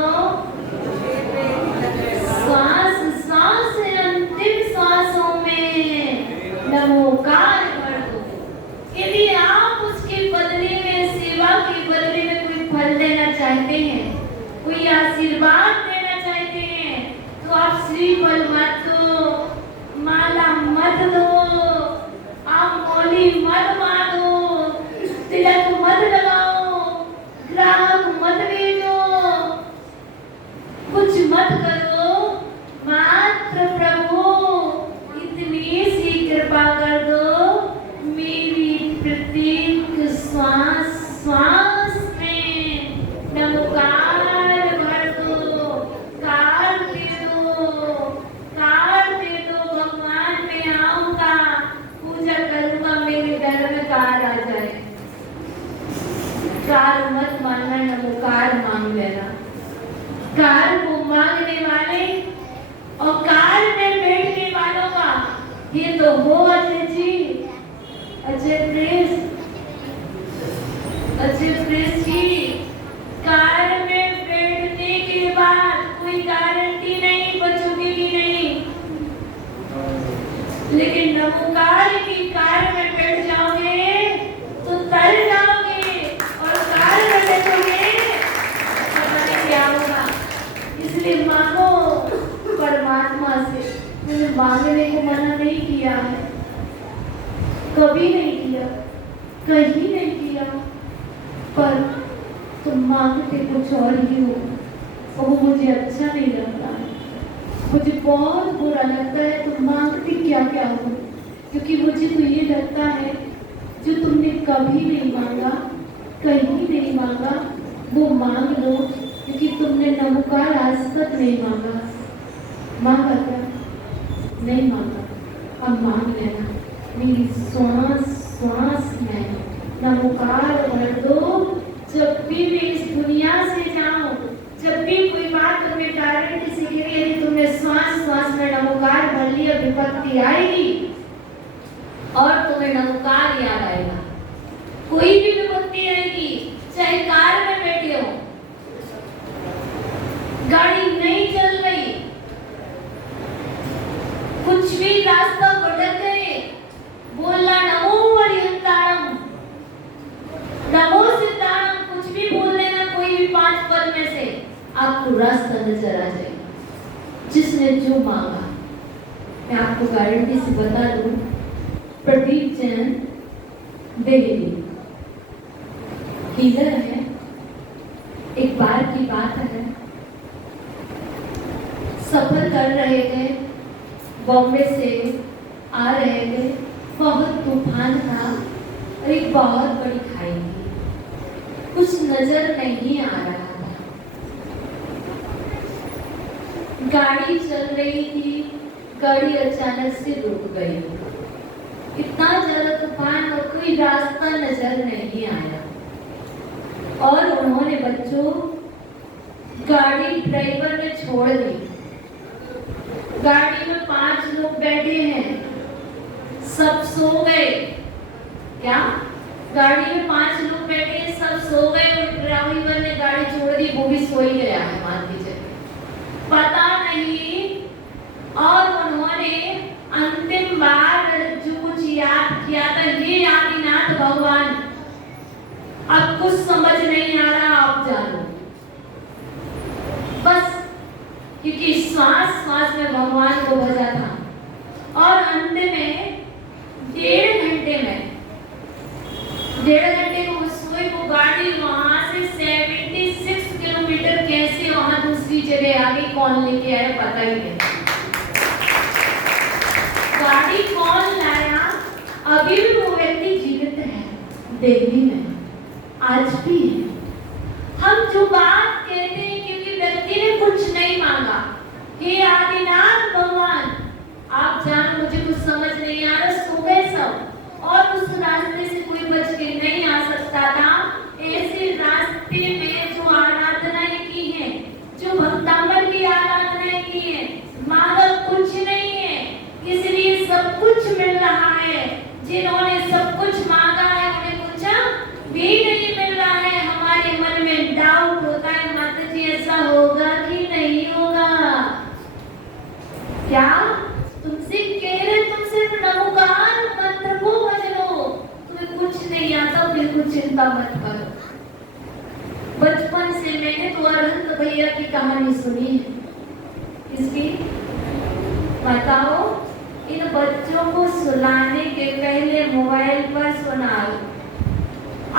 श्वास श्वास अंतिम श्वासों में नमोकार कर दो। यदि आप उसके बदले में, सेवा के बदले में कोई फल देना चाहते हैं, कोई आशीर्वाद देना चाहते हैं, तो आप श्रीफल मत दो, माला मत दो, आप मौली मत मांगो, तिलक मत लगाओ, ग्राहक मत भेजो, कुछ मत करो, मात्र प्रभु इतनी सी कृपा कर दो, मेरी प्रत्येक श्वास श्वास में नमोकार भर दो, कार दे दो, कार दे दो भगवान, मैं आऊंगा, पूजा करूंगा, मेरे घर में कार आ जाए। कार मत मांगना, नमोकार मांग लेना। कार को मांगने वाले और कार में बैठने वालों का ये तो हो अजय जी, अजय प्रेस जी, कार में बैठने के बाद कोई गारंटी नहीं, बचोगे भी नहीं, लेकिन नमोकार की कार में बैठ जाओगे तो तर जाओगे, और कार में बैठोगे पता नहीं क्या होगा। इसलिए मांगो परमात्मा से, मैंने मांगने को मना नहीं किया है, कभी नहीं किया, कहीं नहीं किया, पर तुम मांगते कुछ और ही हो, और वो मुझे अच्छा नहीं लगता है। मुझे बहुत बुरा लगता है तुम मांगते क्या क्या हो, क्योंकि मुझे तो ये लगता है जो तुमने कभी नहीं मांगा, कहीं नहीं मांगा, वो मांग लो, क्योंकि तुमने नमोकार आज तक नहीं मांगा। मांगा क्या? नहीं मांगा, अब मांग लेना। मेरी श्वास श्वास में नमोकार भर दो। जब भी मैं इस दुनिया से जाऊं, जब भी कोई बात तुम्हें गारंटी से गिरी, यदि तुमने श्वास श्वास में नमोकार भर लिया, विपत्ति आएगी और तुम्हें नमोकार याद आएगा। कोई भी विपत्ति आएगी, चाहे कार में बैठे हो, गाड़ी नहीं चल रही, कुछ भी रास्ता भटक गए, बोलना नमो हरिहंतारम, नमो सिद्धारम, कुछ भी बोल लेना, कोई भी 5 पद में से आपको रास्ता नजर आ जाएगा। जिसने जो मांगा, मैं आपको गारंटी से बता दूं, प्रदीप जैन दिल्ली हीलर है। एक बार की बात है, सफर कर रहे थे, बॉम्बे से आ रहे थे, बहुत तूफान था और एक बहुत बड़ी खाई थी, कुछ नजर नहीं आ रहा था। गाड़ी चल रही थी, गाड़ी अचानक से रुक गई। इतना ज्यादा तूफान और कोई रास्ता नजर नहीं आया, और उन्होंने बच्चों गाड़ी ड्राइवर ने छोड़ दी। गाड़ी में 5 लोग बैठे हैं, सब सो गए। क्या? गाड़ी में 5 लोग बैठे हैं, सब सो गए, और ड्राइवर ने गाड़ी छोड़ दी, वो भी सो ही गया है, मान लीजिए, पता नहीं। और उन्होंने अंतिम बार जो कुछ याद किया था, ये आदिनाथ भगवान, अब कुछ समझ नहीं आ रहा, आप जानो, बस, क्योंकि श्वास श्वास में भगवान को भजा था। और अंत में 1.5 घंटे को सोए, वो गाड़ी वहां से 76 किलोमीटर कैसे वहां दूसरी जगह आ गई, कौन लेके आया पता ही नहीं। गाड़ी कौन लाया? अभी भी वो व्यक्ति जीवित है दिल्ली में, आज भी है। हम जो बात कहते हैं, क्योंकि व्यक्ति ने कुछ नहीं मांगा, हे आदिनाथ भगवान आप जानो, मुझे कुछ समझ नहीं आ रहा, सो गए सब, और उस रास्ते से कोई बच के नहीं आ सकता था। ऐसे रास्ते में जो आराधनाएं की हैं, जो भक्तामर की आराधनाएं की हैं, मांगा कुछ नहीं है, इसलिए सब कुछ मिल रहा है। जिन्होंने सब कुछ मांगा है, उन्हें कुछ भी नहीं मिल रहा है। हमारे मन में डाउट होता है, माता जी ऐसा होगा कि नहीं होगा? क्या तुमसे कह रहे, तुम सिर्फ नमोकार मंत्र को भज लो, तुम्हें कुछ नहीं आता, बिल्कुल चिंता मत करो। बचपन से मैंने तो अरहंत भैया की कहानी सुनी है, इसकी बताओ, इन बच्चों को सुलाने के पहले मोबाइल पर सुना लो।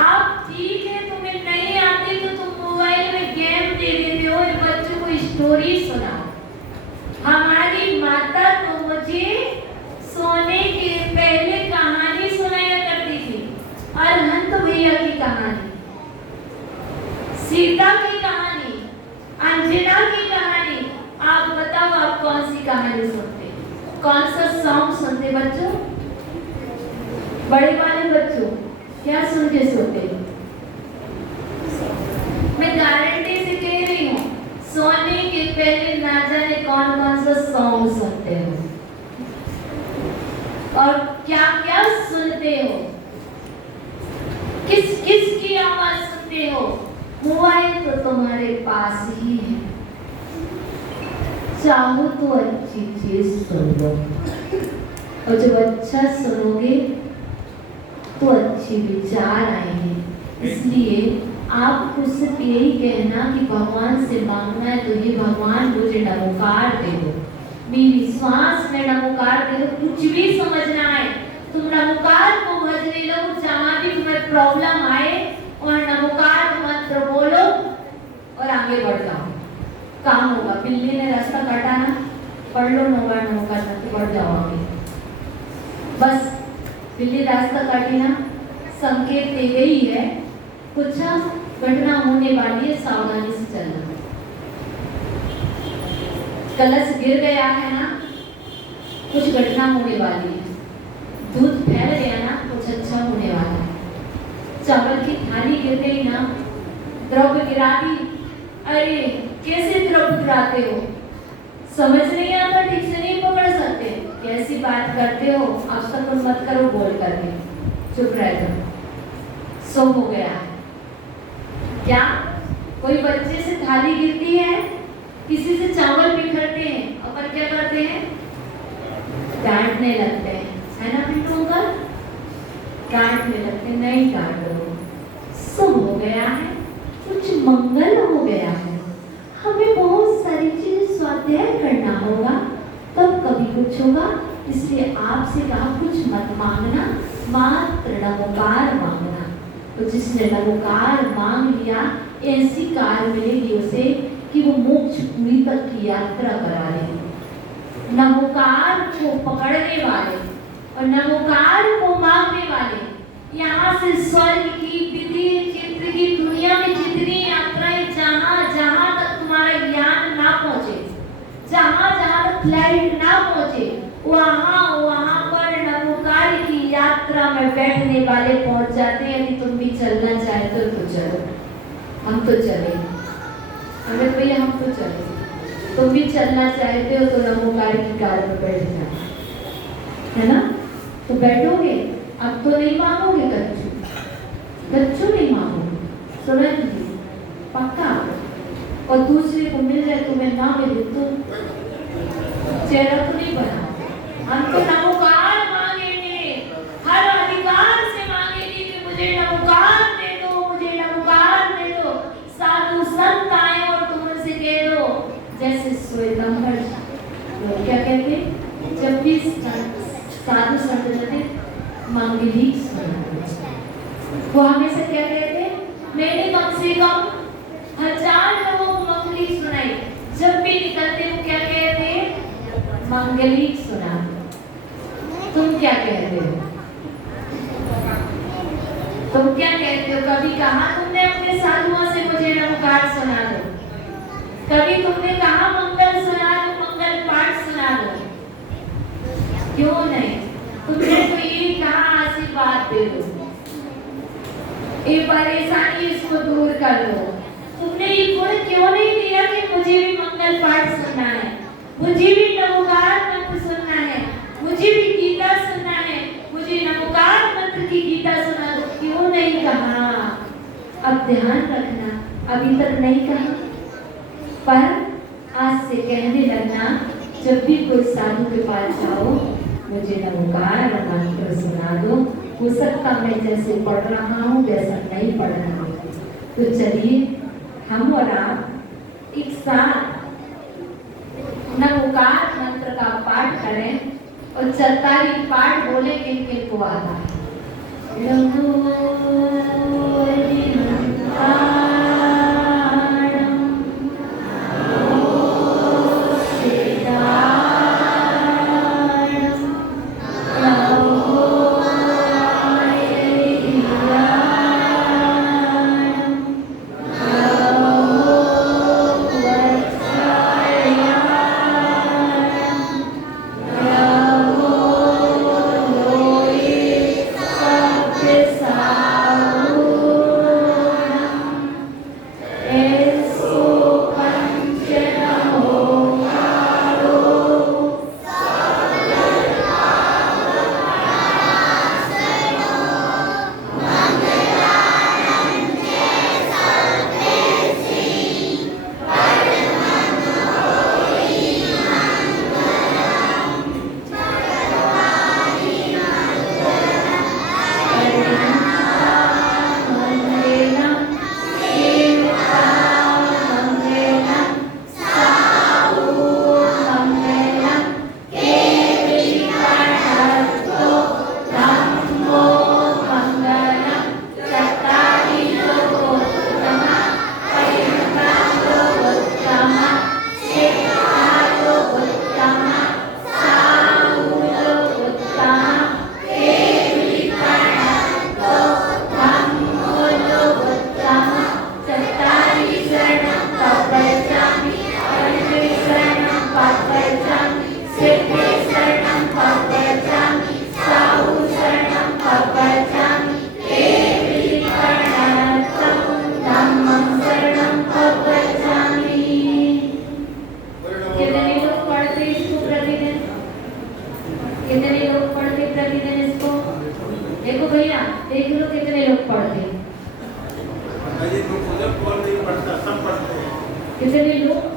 आप ठीक है, तुम्हें नहीं आती तो तुम मोबाइल में गेम दे देते हो, इन बच्चों को स्टोरी सुनाओ। हमारी माता तो मुझे सोने के पहले कहानी सुनाया करती थी, अरहंत भैया की कहानी, सीता की कहानी, अंजना की कहानी। आप बताओ, आप कौन सी कहानी सुनते, कौन सा सॉन्ग सुनते बच्चों? बड़े वाले बच्चों क्या सुन के सोते? मैं गारंटी से कह रही हूँ, सोने के पहले ना जाने कौन कौन सा सॉन्ग सुनते हो और क्या क्या सुनते हो, किस किस की आवाज सुनते हो। मोबाइल तो तुम्हारे पास ही है, चाहो तो अच्छी चीज सुन लो, और जब अच्छा सुनोगे तो अच्छे विचार आएंगे। इसलिए आपको सिर्फ यही कहना कि भगवान से मांगना है तो ये भगवान मुझे नमोकार दे दो, मेरी श्वास में नमोकार दे दो। कुछ भी समझना है तुम नमोकार को प्रॉब्लम आए और नमोकार मंत्र बोलो और आगे बढ़ जाओ, काम होगा। बिल्ली ने रास्ता काटा ना, पढ़ लो नमोकार मंत्र, बढ़ जाओ आगे। बस बिल्ली रास्ता काटी ना, संकेत दे गई है कुछ घटना होने वाली है, सावधानी से चलना। कलश गिर गया है ना, कुछ घटना होने वाली है। दूध फैल गया ना, कुछ अच्छा होने वाला है। चावल की थाली गिर गई ना, द्रव्य गिरा दी, अरे कैसे द्रव्य गिराते हो, समझ नहीं आता, ठीक से नहीं पकड़ सकते, कैसी बात करते हो, अब तक मत करो बोल करके चुप रह जाओ। सो हो गया है क्या? कोई बच्चे से थाली गिरती है, किसी से चावल बिखरते हैं, अपन क्या करते हैं? डांटने लगते हैं, है ना पिंटू अंकल? डांटने लगते हैं, नहीं डांटो, सो हो गया है, कुछ मंगल हो गया है, हमें बहुत सारी चीजें स्वाध्याय करना होगा, तब कभी कुछ होगा। इसलिए आपसे कहा कुछ मत मांगना, मात्र नमोकार मांगना। तो जिसने नमोकार मांग लिया, ऐसी कार मिलेगी उसे कि वो मोक्ष पूरी तक की यात्रा करा ले। नमोकार को पकड़ने वाले और नमोकार को मांगने वाले, यहाँ से स्वर्ग की, पृथ्वी चित्र की, दुनिया में जितनी यात्राएं, जहाँ जहाँ तक तुम्हारा ज्ञान ना पहुँचे, जहाँ जहाँ तक फ्लाइट ना पहुँचे, वहाँ वहाँ पर नमोकार की यात्रा में बैठने वाले पहुँच जाते हैं। यदि तुम भी चलना चाहते हो तो चलो, हम तो चले, अरे भैया हम तो चले, तुम भी चलना चाहते हो तो नमोकार की कार में बैठ जाओ, है ना? तो बैठोगे, अब तो नहीं मांगोगे कच्चू, कच्चू नहीं मांगोगे, सुरेंद्र जी पक्का। और दूसरे को मिल जाए, तुम्हें ना मिले तो चेहरा तो नहीं बना। हम तो नमोकार मांगेंगे, हर अधिकार से मांगेंगे कि मुझे नमोकार दे दो, मुझे नमोकार दे दो। साधु संत आए और तुम उनसे कह दो, जैसे श्वेतांबर क्या कहते, जब भी साधु संत जाते मंगलिक सुनाते, वो हमेशा क्या कहते, मैंने कम से कम 1000 लोगों को मंगलिक सुनाई। जब भी निकलते वो क्या कहते, मंगलिक सुना। तुम क्या कहते हो? तुम क्या कहते हो? कभी कहा तुमने अपने साधुओं से मुझे नमोकार सुना दो? कभी तुमने कहा मंगल सुना दो, मंगल पाठ सुना दो? क्यों नहीं? तुमने तो ये कहा आशीर्वाद दे दो, ये परेशानी इसको दूर कर लो। तुमने ये गुण क्यों नहीं दिया कि मुझे भी मंगल पाठ सुनना है, मुझे भी नमोकार मंत्र सुनना है, मुझे भी गीता सुनना है, मुझे नमोकार मंत्र की गीता सुना दो? क्यों नहीं कहा? अब ध्यान रखना, अभी तक नहीं कहा, पर आज से कहने लगना, जब भी कोई साधु के पास जाओ, मुझे नमोकार मंत्र सुना दो। हो सकता मैं जैसे पढ़ रहा हूँ वैसा नहीं पढ़ रहा हूँ, तो चलिए हम और आप एक साथ नमोकार मंत्र का पाठ करें और 44 पाठ बोले, किन किन को आता है। Sa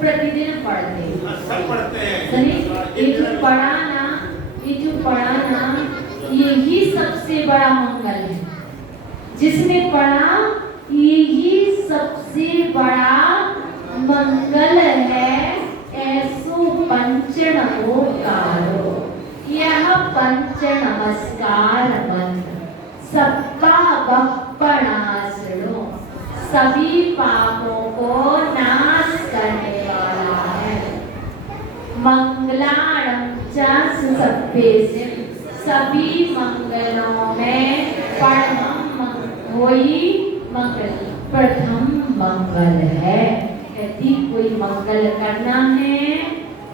प्रतिदिन पढ़ते हैं। सब पढ़ते हैं। सही, ये जो पढ़ा ना यही सबसे बड़ा मंगल है। जिसने पढ़ा यही सबसे बड़ा मंगल है। ऐसो पंच नमोकारो, यह पंच नमस्कार मंत्र सबका बप्पणासुरो, सभी पापों को नाश करने वाला है। मंगलाणं च सुसभ्येषु, सभी मंगलों में मंगल प्रथम मंगल है। यदि कोई मंगल करना है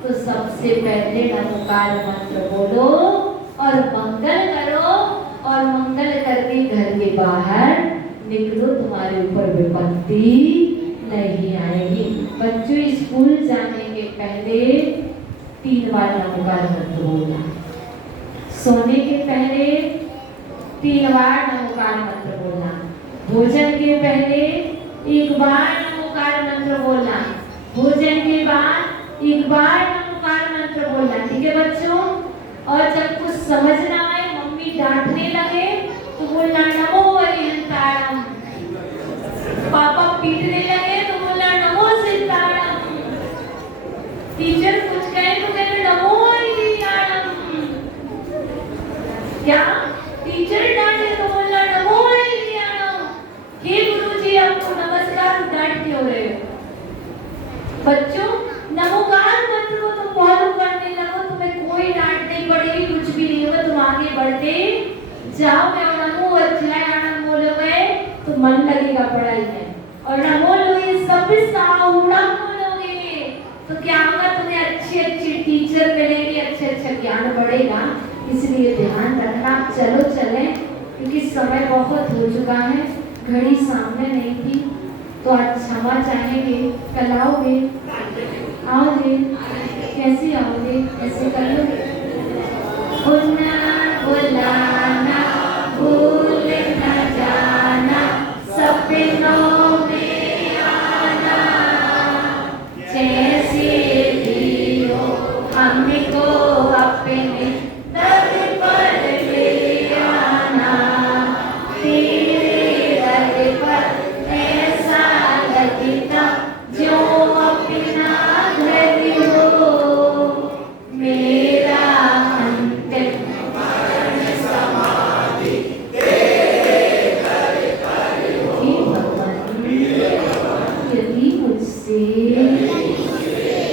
तो सबसे पहले नमोकार मंत्र बोलो और मंगल करो, और मंगल करके घर के बाहर निकलो, तुम्हारे ऊपर विपत्ति नहीं आएगी। बच्चों स्कूल जाने के पहले 3 बार नमोकार मंत्र बोलना, सोने के पहले 3 बार नमोकार मंत्र बोलना, भोजन के पहले 1 बार नमोकार मंत्र बोलना, भोजन के बाद 1 बार नमोकार मंत्र बोलना। ठीक है बच्चों? और जब कुछ समझ ना आए, मम्मी डांटने लगे तो बोलना नमो हरिहंताणम, पापा पीटने लगे तो बोलना नमो सिद्धाणम, टीचर कुछ कहे तो कहना नमो हरिहंताणम। क्या टीचर डांटे तो बोलना नमो हरिहंताणम। हे गुरुजी आपको नमस्कार, डांट क्यों रहे हो? बच्चों नमोकार मंत्र को तुम फॉलो करने लगो, तुम्हें कोई डांट नहीं पड़ेगी, कुछ भी नहीं होगा, तुम आगे बढ़ते जाओ। मैं नमो अज्ञानम बोलोगे तो मन लगेगा पढ़ाई में, और नमो लोगे सब साउड़ा बोलोगे तो क्या होगा? तुम्हें अच्छी टीचर मिलेगी, अच्छा ज्ञान बढ़ेगा। इसलिए ध्यान रखना। चलो चले, क्योंकि समय बहुत हो चुका है, घड़ी सामने नहीं थी, तो आज क्षमा चाहेंगे। कल आओगे? कैसे आओगे? ऐसे कर लो, बुलाना भूल न जाना, सपनों में आना, जैसे भी हो हमको अपने दर पर ले आना, तेरे दर पर ऐसा लगता जो अपना घर हो, मेरा अंतिम समाधि तेरे घर पर हो। यदि मुझसे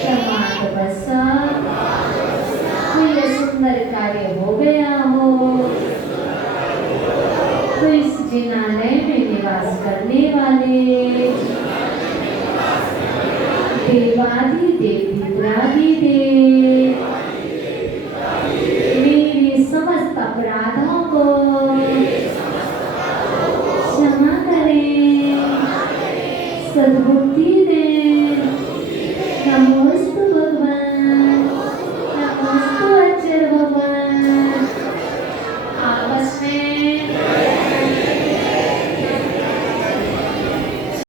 प्रमादवश कोई सुंदर कार्य हो गया हो, तो इस जिनालय में निवास करने वाले देवादि देवरादि देव मेरे समस्त अपराधों को क्षमा करें, सद्बुद्धि